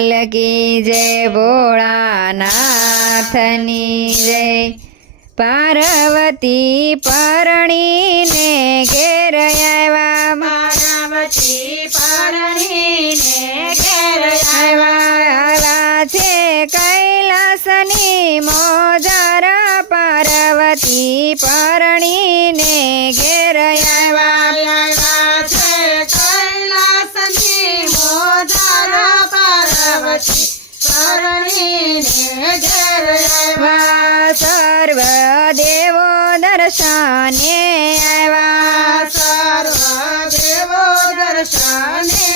લાલ કી જય ભોળાનાથની જય પાર્વતી પરણીને ઘેર આવ્યા પાર્વતી પરણીને ઘેર આવ્યા છે કૈલાસની મોજાર પાર્વતી પરણીને ઘેર આવ્યા છે કૈલાસની મોજાર પાર્વતી પરણીને ઘેર આવ્યા સર્વ દેવો દર્શને આવ્યા સર્વ દેવો દર્શને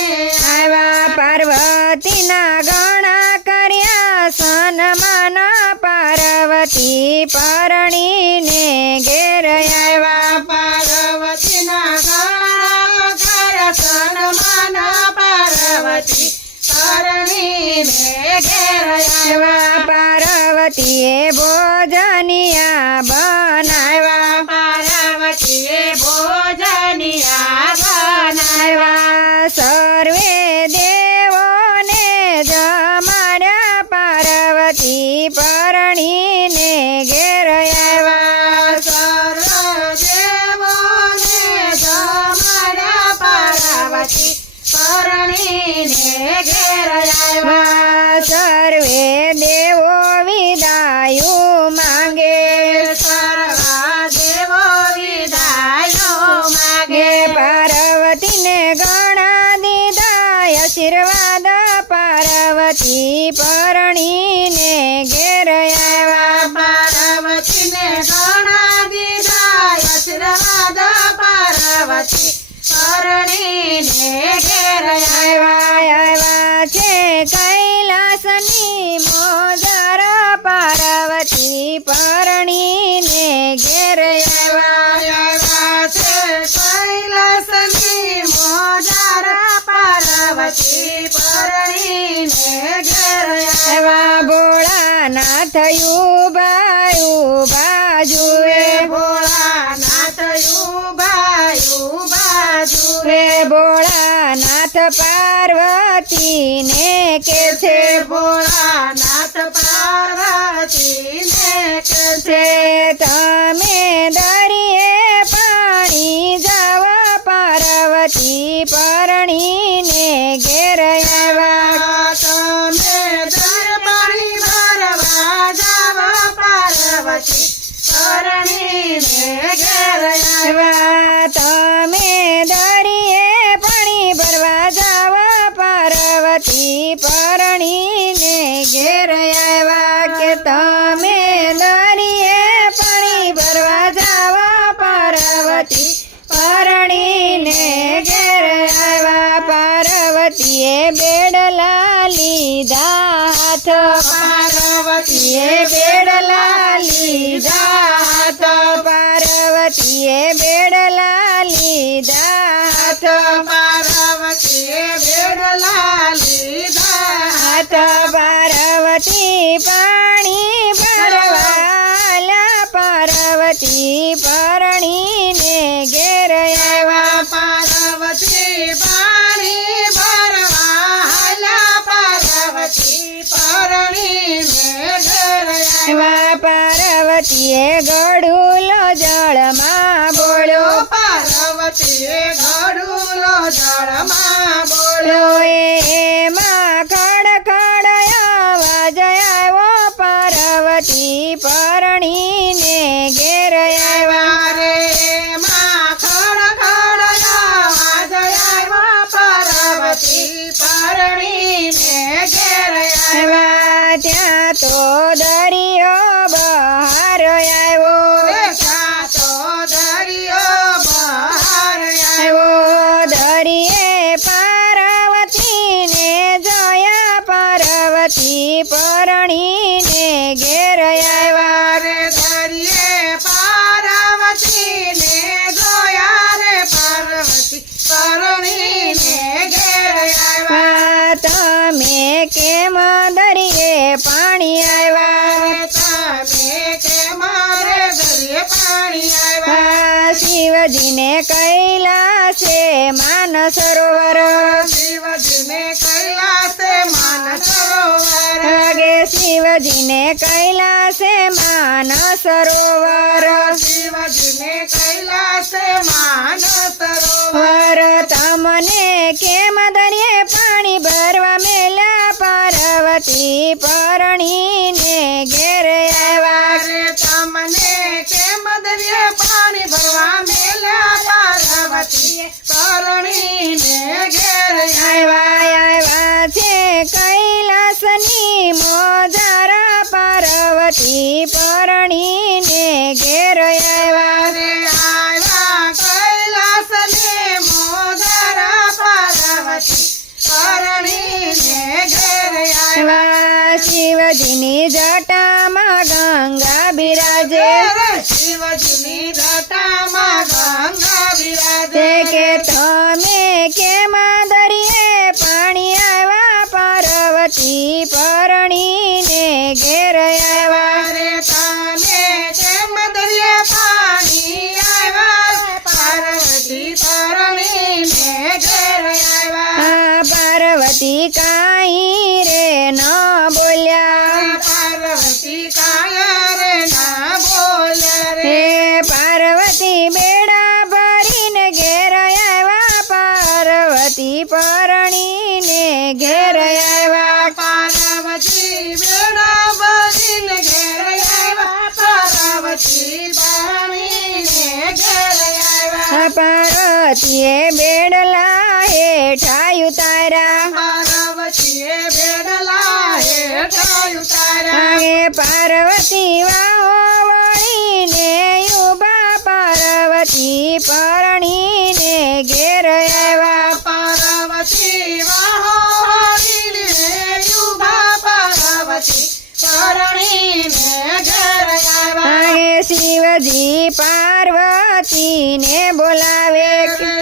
આવ્યા પાર્વતીના ગણા કર્યા સન્માન પાર્વતી પરણીને ઘેર આવ્યા પાર્વતીના ગણા કર્યા સન્માન પાર્વતી પરણીને ઘેર આવ્યા પાર્વતીએ ભોજનિયા બનાવ્યા પાર્વતીએ ભોજનિયા બનાવ્યા સર્વે દેવોને જમાડ્યા પાર્વતી પરણીને ઘેર આવ્યા સર્વ દેવોને જમાડ્યા પાર્વતી પરણીને ઘેર આવ્યા સર્વે દેવો વિદાયું માંગે સર્વ દેવો વિદાયો માગે પાર્વતીને ગણા દીધા આશીર્વાદ પાર્વતી પરણીને ઘેર આવ્યા પાર્વતીને ગણા દીધા આશીર્વાદ પાર્વતી પરણીને ઘેર આવ્યા છે કૈલાસની મોજાર પાર્વતી પરણીને ઘેર આવ્યા છે કૈલાસની મોજાર પાર્વતી પરણીને ઘેર આવ્યા ભોળાનાથ ઉભા જુએ ભોળાનાથ ઉભા જુએ ભોળાનાથ પાર્વતીને કે છે ભોળાનાથ પાર્વતીને કે છે તમે દરિયે પાણી જાવ પાર્વતી પરણીને ઘેર આવ્યા તમે દરબારી ભરવા જાવ પાર્વતી પરણીને ઘેર આવ્યા તમે દરિયે પાણી ભરવા જાવ પાર્વતી પરણીને ઘેર આવ્યા કે તમે દરિયે પાણી ભરવા જાવ પાર્વતી પરણીને ઘેર આવ્યા પાર્વતીએ બેડલા લીધા હાથ પાર્વતીએ બેડલા લીધા હાથ પાર્વતીએ બેડલા લીધા હાથ પાર્વતીએ બેડલા લીધા હાથ પાર્વતી પાણી ભરવાલા પાર્વતી પરણીને ઘેર આવ્યા પાર્વતી પાણી ભરવા પાર્વતી પરણીને ઘેર આવ્યા પાર્વતીએ ગળુલો જળમાં બોલ્યો પાર્વતીએ ગળુલો જળમાં બોલ્યો એમાં ખડખડ અવાજ આવ્યો પાર્વતી પરણીને ઘેર આવ્યા રે માં ખડ અવાજ આવ્યો પાર્વતી પરણીને ઘેર આવ્યા ત્યાં તો દરિયો બહાર આવ્યો ત્યાં તો દરિયો બહાર આવ્યો દરિયે પાર્વતીને જોયા પાર્વતી પરણીને ઘેર આવ્યા રે દરિયે પાર્વતીને જોયા રે પાર્વતી પરણીને ઘેર આવ્યા તમે કેમ દરિયે પાણી આવ્યા તમે કે મારે દરિયે પાણી આવ્યા શિવ શિવજીને કૈલાસે માન સરોવર શિવજીને કૈલાસે માન સરોવર ગે શિવજીને કૈલાસે માન સરોવર શિવજીને કૈલાસે માન સરોવર વર તમને કેમ દરિયે પાણી ભરવા મેલા પાર્વતી પરણીને ઘેર આવ્યા રે તમને કેમ દરિયે પાણી ભરવા મેલ્યા પાર્વતી પરણીને ઘેર આવ્યા છે કૈલાસની મોજાર પાર્વતી પરણીને ઘેર આવ્યા રે આવ્યા કૈલાસને મોદરા પાર્વતી પરણીને ઘેર આવ્યા શિવજીની જટામાં ગંગા બિરાજે શિવજીની જટામાં ગંગા બિરાજે તે કે તમે કેમ દરિયે પાણી આવ્યા પાર્વતી પરણીને ઘેર આવ્યા રે તમે કેમ દરિયે પાણી આવ્યા પાર્વતી પરણીને ઘેર આવ્યા પાર્વતી કાંઈ રે ન બોલ્યા પાર્વતી કાયા રે ના બોલ્યા રે હે પાર્વતી બેડા ભરીને ઘેર આવ્યા પાર્વતી પરણીને ઘેર આવ્યા પાર્વતી બેડા ભરીને ઘેર આવ્યા પાર્વતી પરણીને ઘેર આવ્યા પાર્વતીએ બેડલા હેઠા ઉતાર્યા પાર્વતીએ બેડલા હેઠા ઉતાર્યા હે પાર્વતી વાહો વળીને ઉભા પાર્વતી પરણીને ઘેર આવ્યા પાર્વતી વાહો હરીને ઉભા પાર્વતી પરણીને ઘેર આવ્યા હે શિવજી પાર્વતીને બોલાવે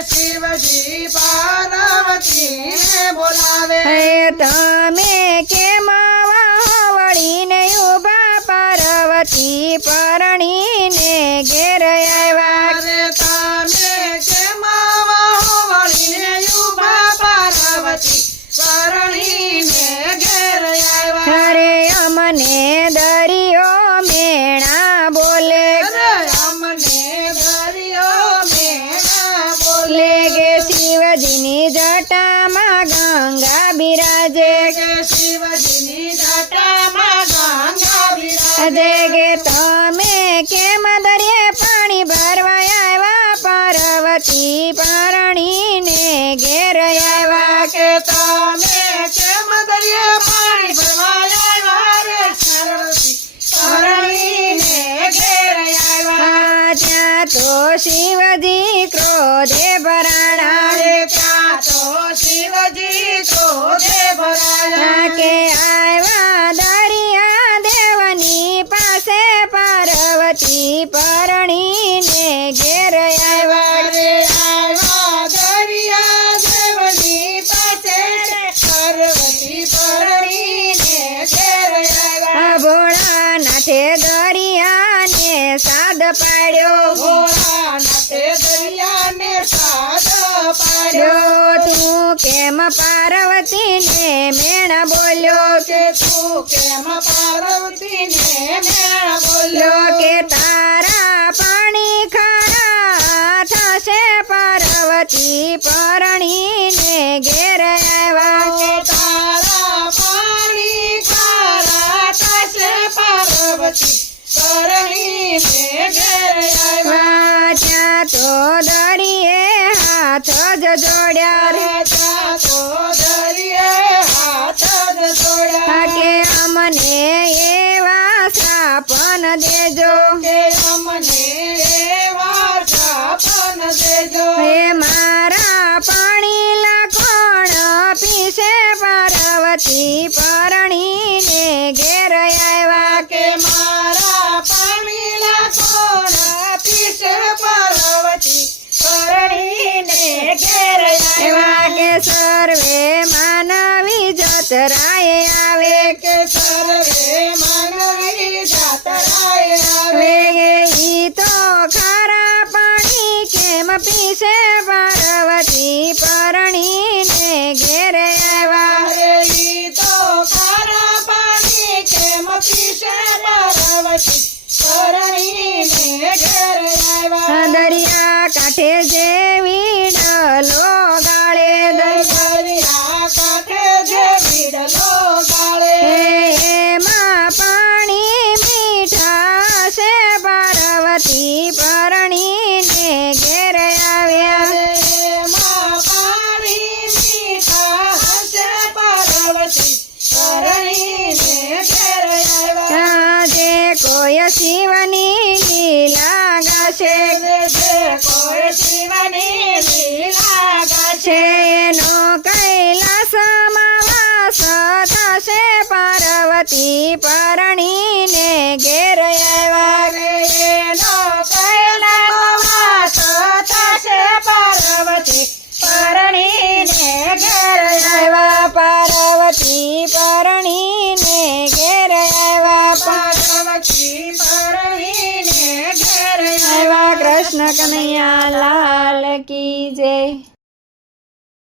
શિવજી પાર્વતીને બોલાવે હે તમે કેમ વાહો વળીને ઉભા પાર્વતી પરણીને ઘેર આવ્યા રે તમે કેમ વાહો વળીને ઉભા પાર્વતી પરણીને ઘેર આવ્યા અરે અમને દરિયો મેણા બોલે અમને દરિયો મેણા બોલે લે ગે શિવજીની જટામાં ગંગા બિરાજે કે શિવજીની જટામાં ગંગા બિરાજે અજે ગે તમે કેમ દરિયે પાણી ભરવા આવ્યા પાર્વતી પરણીને ઘેર આવ્યા કે તમે કેમ દરિયે પાણી ભરવા આવ્યા રે પાર્વતી પરણીને ઘેર આવ્યા ત્યાં તો શિવજી ક્રોધે ભરાણા રે ત્યાં તો શિવજી ક્રોધે ભરાયા કે આવ્યા દરિયા દેવની પાસે પાર્વતી પરણીને ઘેર આવ્યા રે આવ્યા દરિયા દેવની પાસે પાર્વતી પરણીને ઘેર આવ્યા ભોળાનાથે દરિયાને સાદ પાડ્યો ભોળાનાથે દરિયાને સાદ પાડ્યો જો તું કેમ પાર્વતીને મેણા બોલ્યો કે તું કેમ પાર્વતીને મેણા બોલ્યો કે તારા પાણી ખારા થશે પાર્વતી પરણીને ઘેર આવ્યા તારા પાણી ખારા થશે પાર્વતી પરણીને ઘેર આવ્યા ત્યાં તો દરિયે હાથ જ જોડ્યા રે ત્યાં તો દરિયે હાથ જ જોડ્યા કે અમને એવા શ્રાપન દેજો કે અમને એવા શાપન દેજો હે મારા પાણી લખણ પીશે પાર્વતી પરણીને ઘેર આવ્યા કે મારા પાણી લાખોણ પીશે પાર્વતી પરણીને ઘેર એવા આવ્યા કે સર્વે માનવી જતરાએ આવે કે સર્વે માનવી જાતરાએ આવે વે ઈ તો ખારા પાણી કેમ પીસે પાર્વતી પરણીને ઘેરે આવ્યા અરે ઈ તો ખારા પાણી કેમ પીશે પાર્વતી પરણીને ઘેર આવ્યા દરિયા કાંઠે જેવી ડલો ગાળે દરિયા કાંઠે જે વિડલો ગાળે એમાં પાણી મીઠા છે પાર્વતી પરણીને ઘેર આવ્યા એમાં પાણી મીઠા હશે પાર્વતી પરણીને ઘેર આવ્યા આજે કોઈ શિવની લીલા ગાશે જે કોઈ શિવની લીલા ગાશે એનો કૈલાસમાં વાસ થશે પાર્વતી પરણીને ઘેર આવ્યા એનો કૈલાસ થશે પાર્વતી પરણીને ઘેર આવ્યા પાર્વતી પરણીને ઘેર આવ્યા પાર્વતી પરણીને ઘેર આવ્યા કૃષ્ણ કનૈયા લાલ કી જય